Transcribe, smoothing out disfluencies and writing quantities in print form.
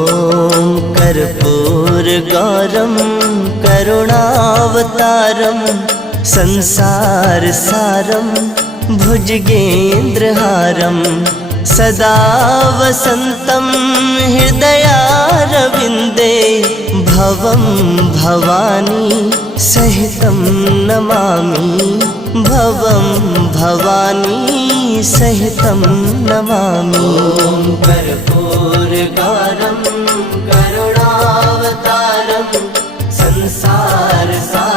ॐ कर्पूरगौरं करुणावतारं संसारसारं भुजगेन्द्रहारं सदा वसन्तं हृदयारविन्दे भवं भवानी सहितं नमामि भवं भवानी सहितं नमामि। कर्पूरगौरं करुणावतारं संसारसारं